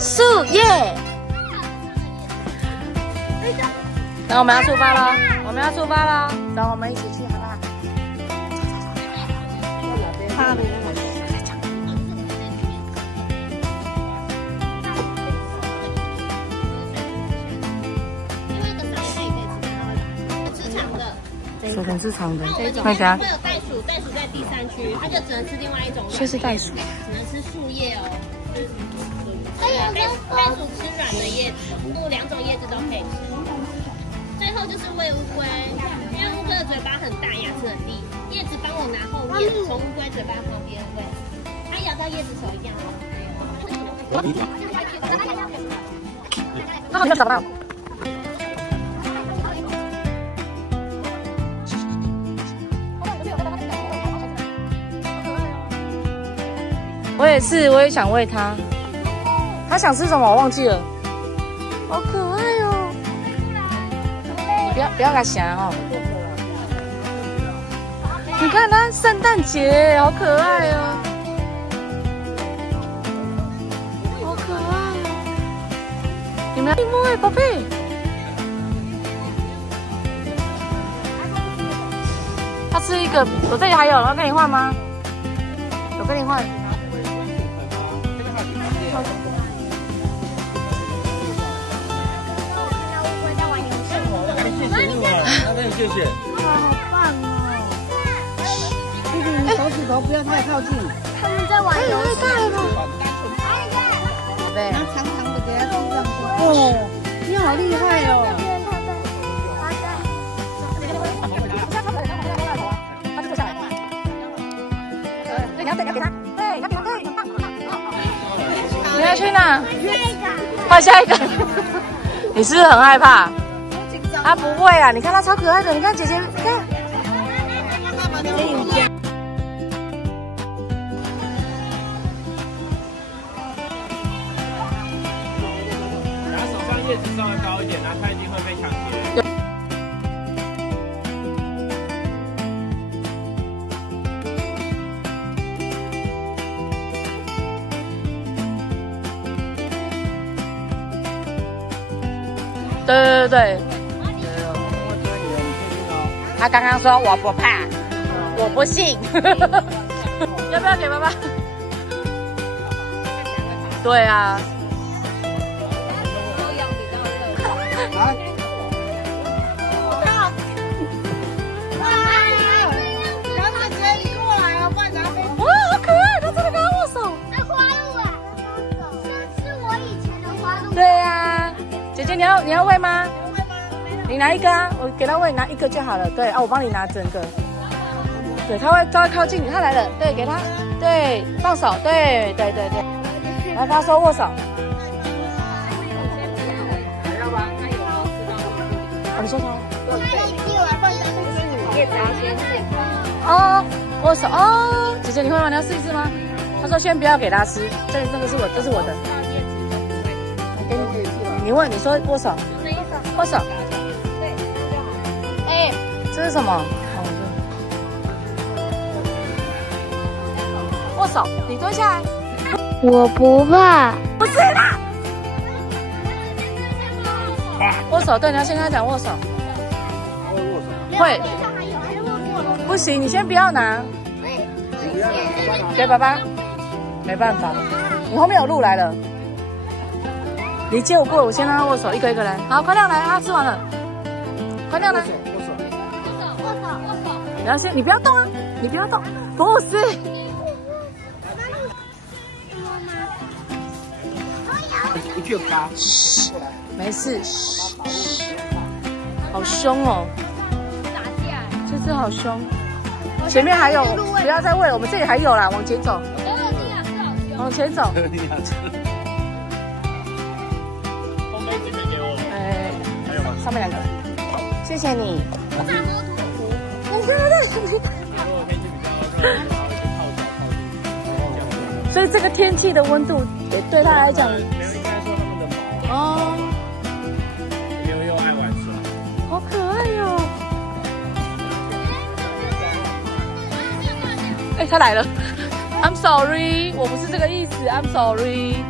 树叶。然后我们要出发了，我们要出发了，然后我们一起去，好不好？走。手藤是长的，那等下会有袋鼠，袋鼠在第3区，它就只能吃另外一种。这是袋鼠，只能吃树叶哦。袋鼠吃软的叶子，2种叶子都可以吃。最后就是喂乌龟，因为乌龟的嘴巴很大，牙齿很利，叶子帮我拿后面，从乌龟嘴巴旁边喂。它咬到叶子手一定要拿。那好像找不到。我也是，我也想喂它。它想吃什么？我忘记了。好可爱哦！你不要给它夹哦。你看它圣诞节，好可爱哦！好可爱哦！你们要摸哎，宝贝。它吃一个，我这里还有，要跟你换吗？有跟你换。谢谢。哇，好棒哦！弟弟，你手指头不要太靠近。他们在玩游戏。宝贝，拿长长的给他身上。哦，你好厉害哦！他就坐下来。对，你要给他，对，你要给他，对，很棒。你要去哪？换下一个。你是不是很害怕？他不会啊，你看他超可爱的，你看姐姐，你看。拿手上叶子稍微高一点，拿开一定会被抢劫。对对对。他刚刚说我不怕，我不信，要不要给爸爸？对啊。来。小姐姐，你过来哦，不然等下被。哇，好可爱，他真的跟他握手。那花鹿哎，是我以前的花鹿。对呀，姐姐你要喂吗？你拿一个啊，我给他喂，拿一个就好了。对啊，我帮你拿整个。对，他会靠近你，他来了，对，给他，对，放手，对对对对。然后他说握手。要吧，他有吃到。你说他。叶子要先吃。哦，握手哦，姐姐你会吗？你要试一次吗？他说先不要给他吃，这个是我，这是我的。给你，你问，你说握手，握手。哎，这是什么？握手，你蹲下来。我不怕。不是啦。握手，对，你要先跟他讲握手。他会握手。会。不行，你先不要拿。给爸爸。没办法，你后面有路来了。你接我过，我先让他握手，一个一个来。好，宽亮来，他吃完了。宽亮来。握手。你要先，你不要动啊，你不要动，不是。一句嘎。没事。好凶哦。这只好凶。前面还有，不要再喂，我们这里还有啦，往前走。往前走。还有吗？上面2个。谢谢你。如果天气比较热，所以这个天气的温度也对他来讲，没有，应该说他们的毛哦，又爱玩耍，好可爱哟。哎，他来了。I'm sorry， 我不是这个意思。I'm sorry。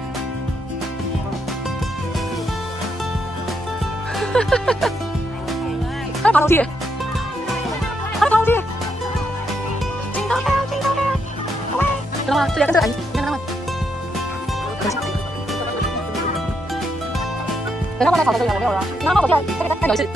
他在爬楼梯，他在爬楼梯。金头跳，金头跳，喂，知道吗？这两个这个，你看他们，等一下，等他们在吵的时候，我没有了。你看他们跳，再有一次。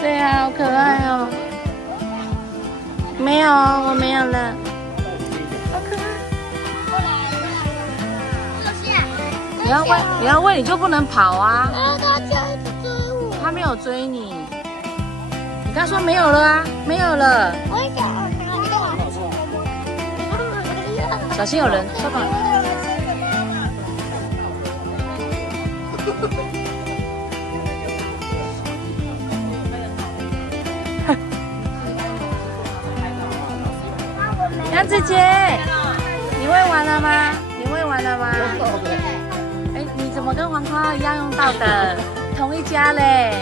对呀，好可爱哦。没有，我没有了。好可爱。你要喂，你就不能跑啊。他就一直追我。他没有追你。你刚说没有了啊，没有了。我想要小心有人，收吧。杨子姐，你喂完了吗？你喂完了吗？哎，你怎么跟黄花一样用到的？同一家嘞。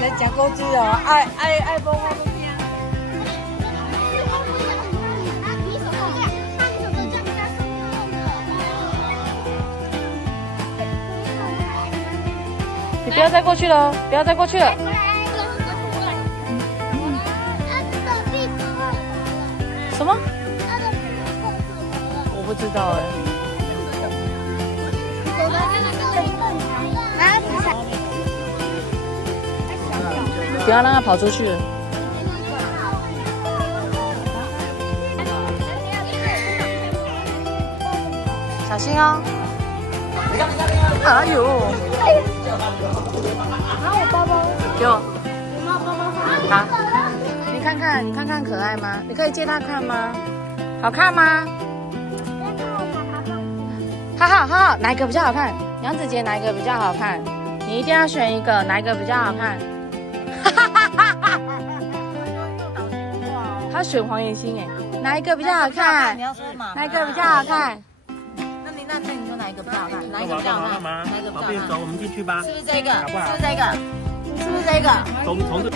在讲故事哦，爱播放。你不要再过去了，不要再过去了。什么？我不知道哎。不要让他跑出去。小心哦！哎呦！拿我包包，给我。拿。你看看可爱吗？你可以借他看吗？好看吗？好，哪一个比较好看？杨子杰哪一个比较好看？你一定要选一个，哪一个比较好看？他选黄妍欣哎，哪一个比较好看？你要说嘛？哪一个比较好看？那你说哪一个比较好看？哪一个比较好看？哪一个比较好看？走，我们进去吧。是不是这个？好不好？是不是这个？是不是这个？从这。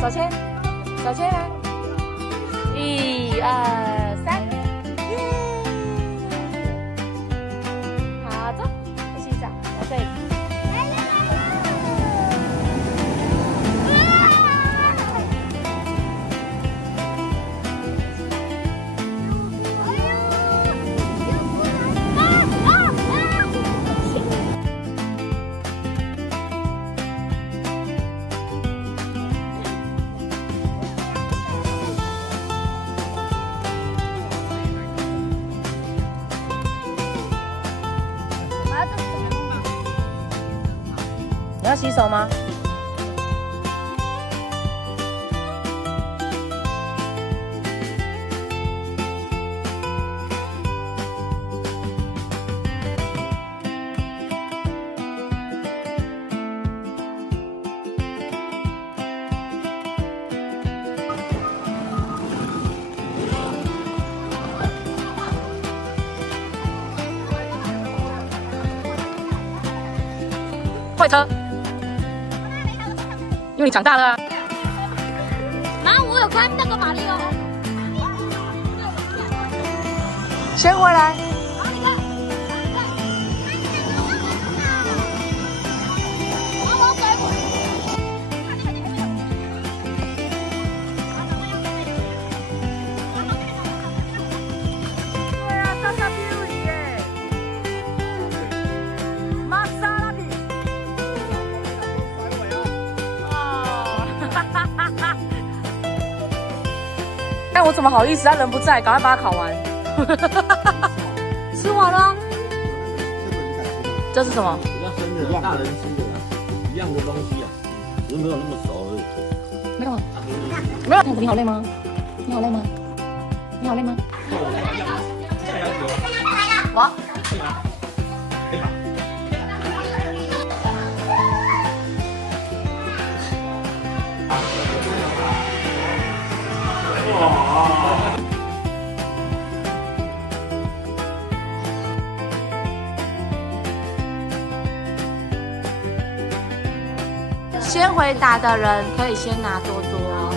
手牵，手牵来，1、2、3，耶！好，走，一起找，在这里。你要洗手吗？快车！因为你长大了啊。妈，我有关那个马力哦。先回来。对啊，莎莎比鲁耶，玛莎拉蒂。但我怎么好意思？他人不在，赶快把它烤完。吃完了。这是什么？比较生的，大人吃的一样的东西啊，只是没有那么熟而已。没有，没有。你好累吗？你好累吗？你好累吗？我。先回答的人可以先拿多多。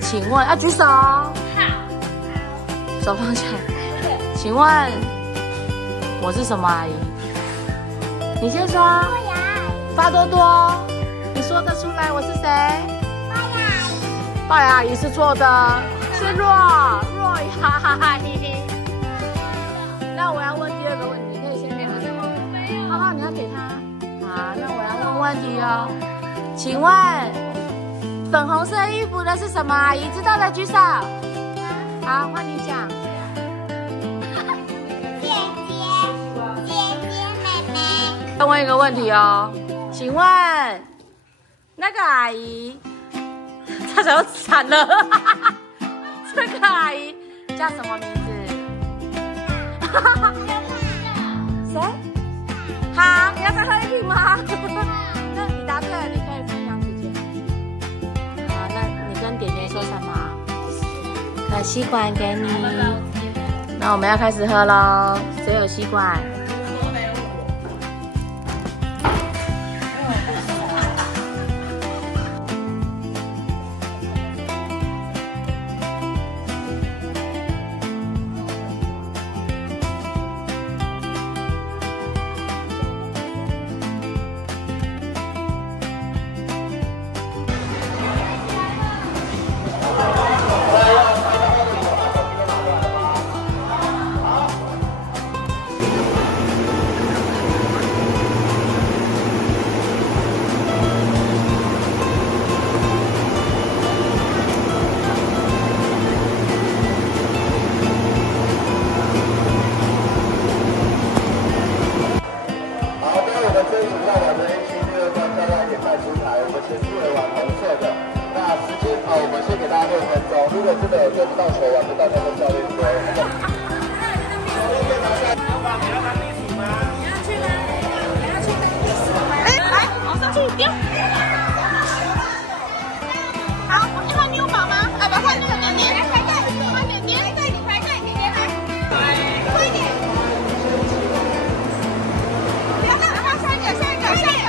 请问要举手。好。手放下。请问我是什么阿姨？你先说。发多多。你说得出来我是谁？龅牙阿姨是错的，是若牙阿姨。那我要问第二个问题，你可以先给他。浩浩，你要给他。好，那我要问问题哦。请问粉红色衣服的是什么阿姨？知道的举手。好，换你讲。姐姐妹妹。再问一个问题哦，请问那个阿姨，差点要惨了，这个阿姨叫什么名字？谁？好，你要再喝一瓶吗？那你答对了，你可以分享时间。好，那你跟点点说什么？可吸管给你。那我们要开始喝喽，谁有吸管？如果真的有追不到球，玩不到，那个教练说。你要当地主吗？你要去吗？你要去吗？来，往上去丢。好，我先换妞宝吗？哎，不换那个点点。排队，换点点。排队，你排队，点点来。快点。不要让他下一个，下一个，下一个。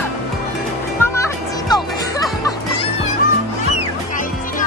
妈妈很激动。改进哦。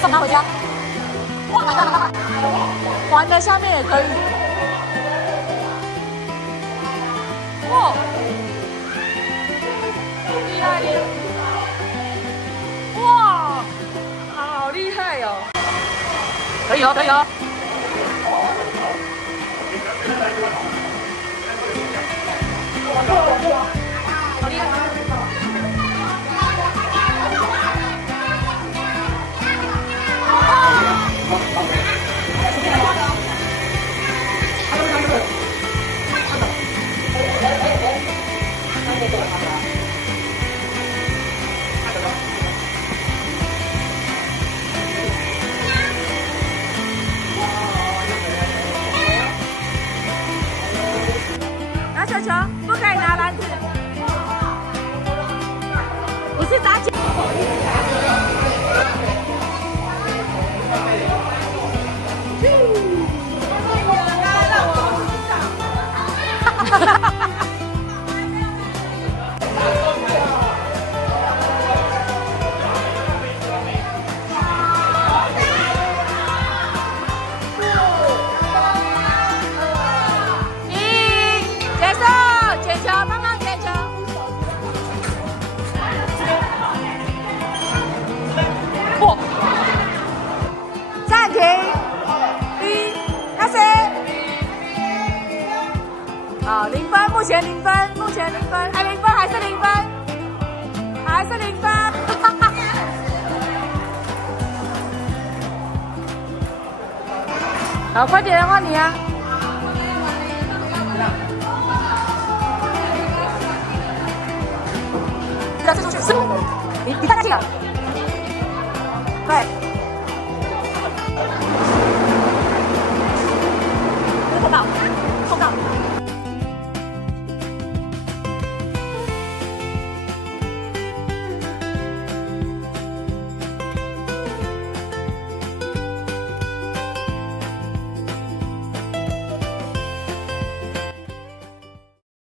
送他回家。环的下面也可以。哇，厉害厉害！哇，好厉害哦！可以哦，可以哦。好厉害！打奖。好，0分，目前0分，目前0分，还0分，还是0分，还是0分。好，快点，换你啊！不要射出去，师傅，你太近了。对。